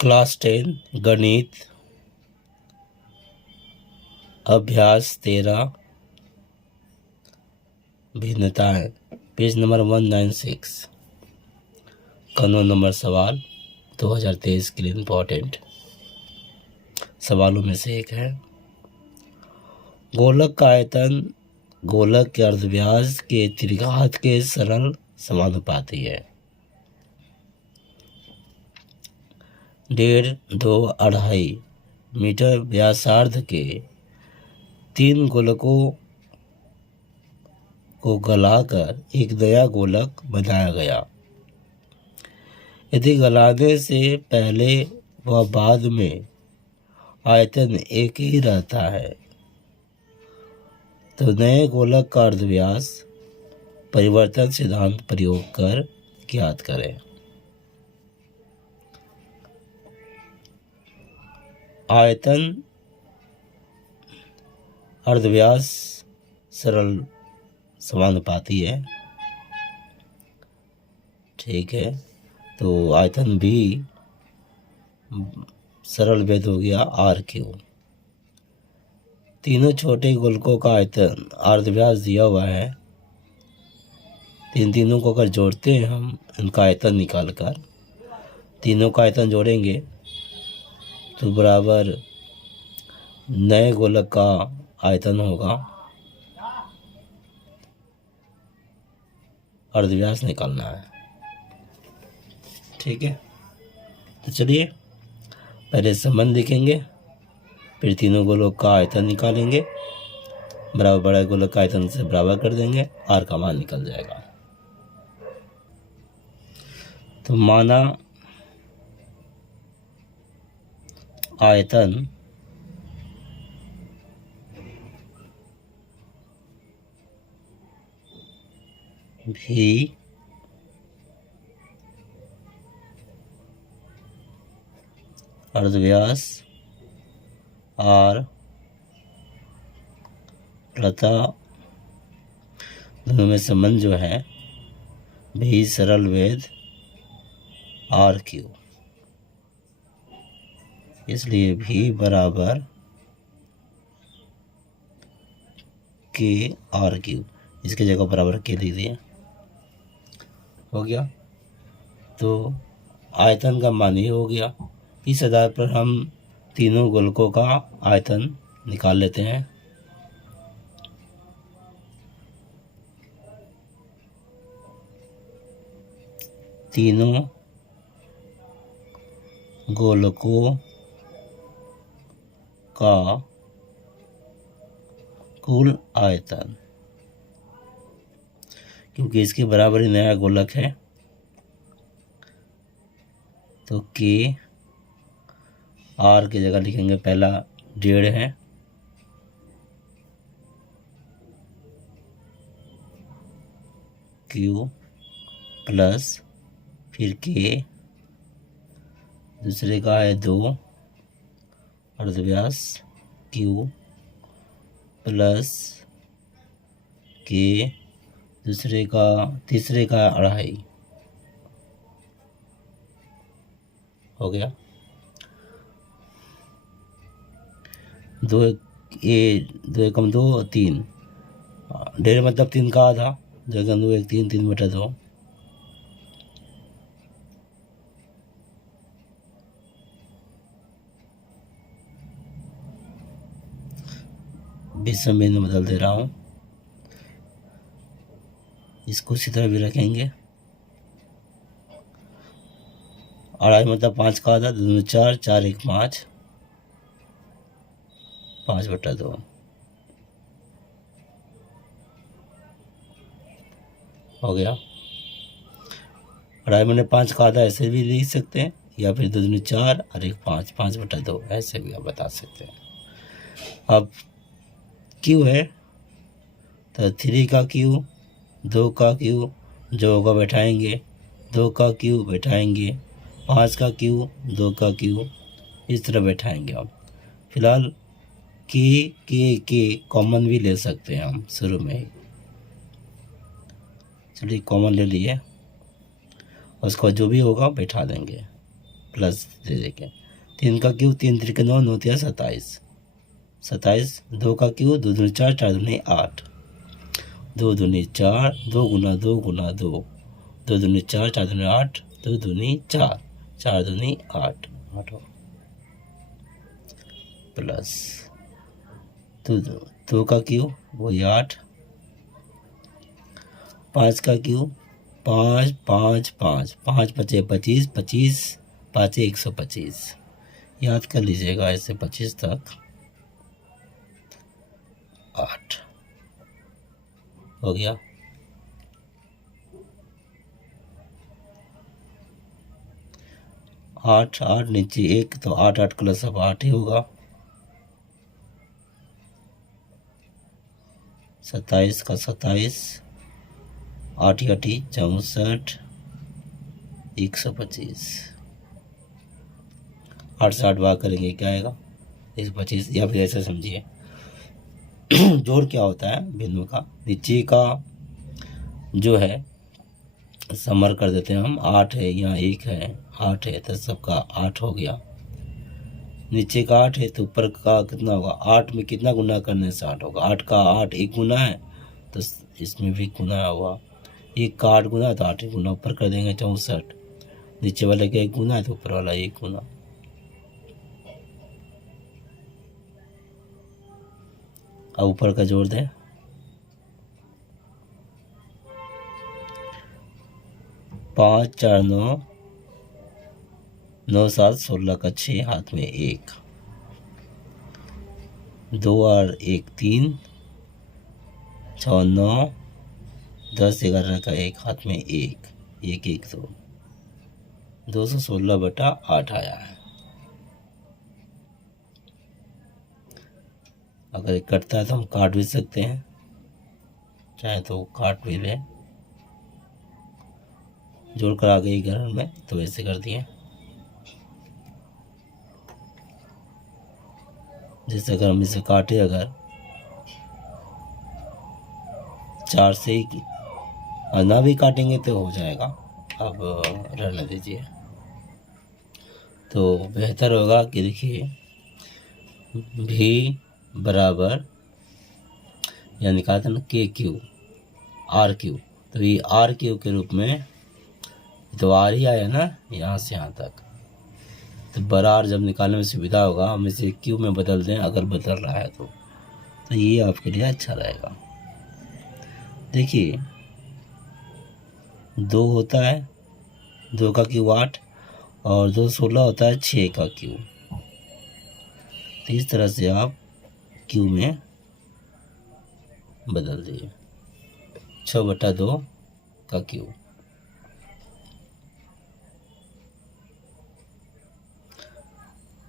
Class 10 गणित अभ्यास 13 भिन्नताएं पेज नंबर 196 का 9 नंबर सवाल 2023 के लिए इम्पोर्टेंट सवालों में से एक है। गोलक का आयतन गोलक के अर्धव्यास के त्रिघात के सरल समानुपाती है। 1.5, 2, 2.5 मीटर व्यासार्ध के 3 गोलकों को गलाकर एक नया गोलक बनाया गया। यदि गलाने से पहले व बाद में आयतन एक ही रहता है तो नए गोलक का अर्धव्यास परिवर्तन सिद्धांत प्रयोग कर ज्ञात करें। आयतन अर्धव्यास सरल समानुपाती है, ठीक है। तो आयतन भी सरल भेद हो गया R/Q। तीनों छोटे गोलकों का आयतन अर्धव्यास दिया हुआ है। तीनों को अगर जोड़ते हैं हम इनका आयतन निकाल कर तीनों का आयतन जोड़ेंगे तो बराबर नए गोलक का आयतन होगा। अर्धव्यास निकालना है, ठीक है। तो चलिए पहले संबंध लिखेंगे, फिर तीनों गोलक का आयतन निकालेंगे, बराबर बड़ा गोलक का आयतन से बराबर कर देंगे, R का मान निकल जाएगा। तो माना आयतन भी अर्धव्यास R तथा दोनों में संबंध जो है भी सरल भेद R/Q, इसलिए भी बराबर K/R/Q। इसकी जगह बराबर के लिख दिए, हो गया। तो आयतन का मान ये हो गया। इस आधार पर हम तीनों गोलकों का आयतन निकाल लेते हैं। तीनों गोलकों का कुल आयतन, क्योंकि इसके बराबर ही नया गोलक है तो K R की जगह लिखेंगे, पहला 1.5 है, Q प्लस फिर K, दूसरे का है 2 अर्धव्यास Q प्लस K, तीसरे का 2.5 हो गया। 2 एकम 2 3, 1.5 मतलब 3 का आधा, 2 एकम 2 1 3 3/2। विषम बिंदु बदल दे रहा हूँ, इसको इसी तरह भी रखेंगे। 2.5 मतलब 5 का आधा, 2 4 4 1 5 5/2 हो गया। 2.5 मैंने 5 का आधा ऐसे भी लिख सकते हैं, या फिर 2 दूनी 4 और 1 5 5/2 ऐसे भी आप बता सकते हैं। अब Q है तो 3 का Q, 2 का Q जो होगा बैठाएंगे, 2 का Q बैठाएंगे, 5 का Q, 2 का Q, इस तरह बैठाएंगे हम। फिलहाल के कॉमन भी ले सकते हैं हम शुरू में ही। चलिए कॉमन ले लिए, उसको जो भी होगा बैठा देंगे। प्लस दे देंगे। 3 का क्यूब 3 त्रिक 9, 9 तिया 27, 27। 2 का क्यूब 2 दूनी 4, 4 दूनी 8, 2 दूनी 4, 2 गुना 2 गुना 2, 2 दूनी 4, 4 दूनी 8, 2 दूनी 4, 4 दूनी 8, 8 प्लस 2 का क्यूब वही 8, 5 का क्यूब 5 5 5, 5 पचे 25, 25 पाँचे 125, याद कर लीजिएगा ऐसे 25 तक। 8 हो गया। 8 8 नीचे 1 तो 8 8 प्लस अब 8 ही होगा। 27 का 27, 8 8 64, 125। 8 से 8 भाग करेंगे क्या आएगा? 125। या फिर ऐसा समझिए जोड़ क्या होता है भिन्नों का, नीचे का जो है समर कर देते हैं हम। 8 है यहाँ 1 है, 8 है तो सबका 8 हो गया। नीचे का 8 है तो ऊपर का कितना होगा? 8 में कितना गुना करने से 8 होगा? 8 का 8 1 गुना है तो इसमें भी गुना हुआ। 1 का 8 गुना है तो 8 गुना ऊपर कर देंगे 64। नीचे वाले का 1 गुना है तो ऊपर वाला 1 गुना। अब ऊपर का जोड़ दें। 5 4 9, 9 7 16 का 6, हाथ में 1, 2 और 1 3, 6 9, 10 11 का 1, हाथ में 1 1 1 2, 216/8 आया है। अगर ये कटता है तो हम काट भी सकते हैं, चाहे तो काट भी लें। जोड़कर आ गई घर में तो ऐसे कर दिए। जैसे अगर हम इसे काटे, अगर 4 से ही ना भी काटेंगे तो हो जाएगा। अब रहने दीजिए। तो बेहतर होगा कि देखिए भी बराबर यानी कहा था ना के क्यू आर क्यू, तो ये आर क्यू के रूप में तो आर ही आया ना यहाँ से यहाँ तक। तो बराबर जब निकालने में सुविधा होगा हम इसे क्यू में बदल दें, अगर बदल रहा है तो ये आपके लिए अच्छा रहेगा। देखिए 2 होता है, 2 का क्यू 8 और 2 16 होता है 6 का क्यू। तो इस तरह से आप क्यू में बदल दिए 6/2 का क्यू।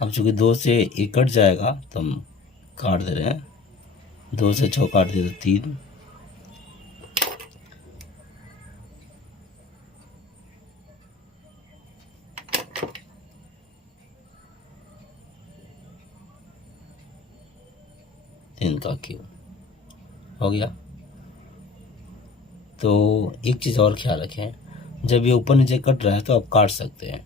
अब चूंकि 2 से 1 कट जाएगा तो हम काट दे रहे हैं। 2 से 6 काट दिए तो 3, का क्यू हो गया। तो एक चीज़ और ख्याल रखें, जब ये ऊपर नीचे कट रहा है तो आप काट सकते हैं,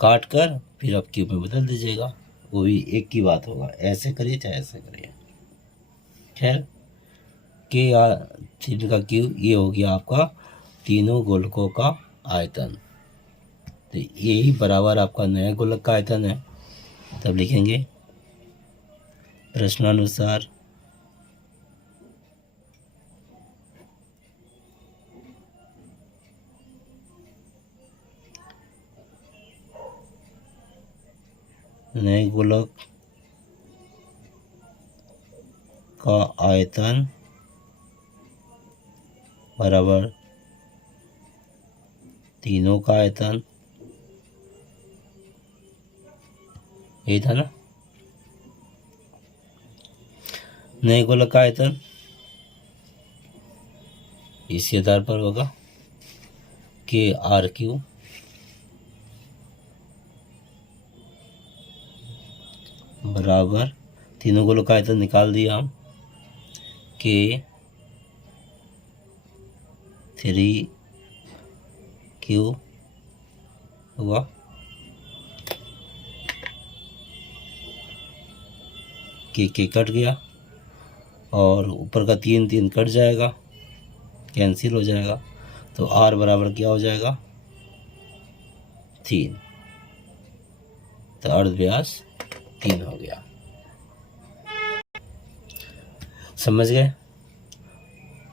काट कर फिर आप क्यू में बदल दीजिएगा, वो भी एक की बात होगा। ऐसे करिए चाहे ऐसे करिए। खैर के 3 का क्यू ये हो गया आपका तीनों गोलकों का आयतन। तो यही बराबर आपका नया गोलक का आयतन है। तब लिखेंगे प्रश्नानुसार नए गोलक का आयतन बराबर तीनों का आयतन। यही था ना, नए गोलक का आयतन इसी आधार पर होगा के आर क्यू बराबर तीनों गोलों का आयतन निकाल दिया हम, के 3 क्यू हुआ के कट गया और ऊपर का 3 3 कट जाएगा, कैंसिल हो जाएगा, तो r बराबर क्या हो जाएगा 3, तो अर्ध व्यास 3 हो गया। समझ गए?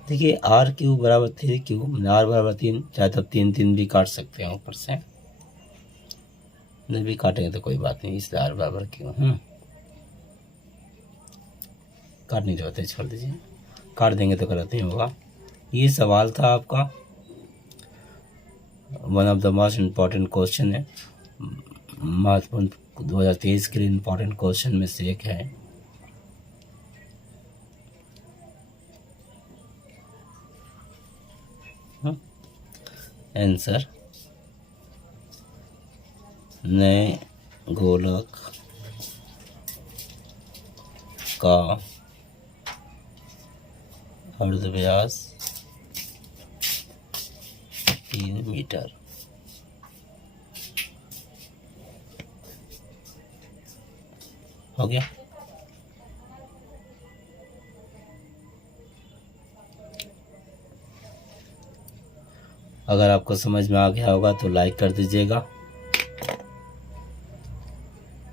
देखिए r क्यूब बराबर 3 क्यूब, r बराबर 3, चाहे तो 3 3 भी काट सकते हैं ऊपर से, नहीं भी काटेंगे तो कोई बात नहीं, इसलिए r बराबर क्यों काटने की जरूरत है, छोड़ दीजिए, काट देंगे तो गलत नहीं होगा। ये सवाल था आपका, one of the most important question है, महत्वपूर्ण 2023 के लिए इम्पॉर्टेंट क्वेश्चन में से एक है। आंसर, नए गोलक का अर्धव्यास 3 मीटर। हो गया? अगर आपको समझ में आ गया होगा तो लाइक कर दीजिएगा।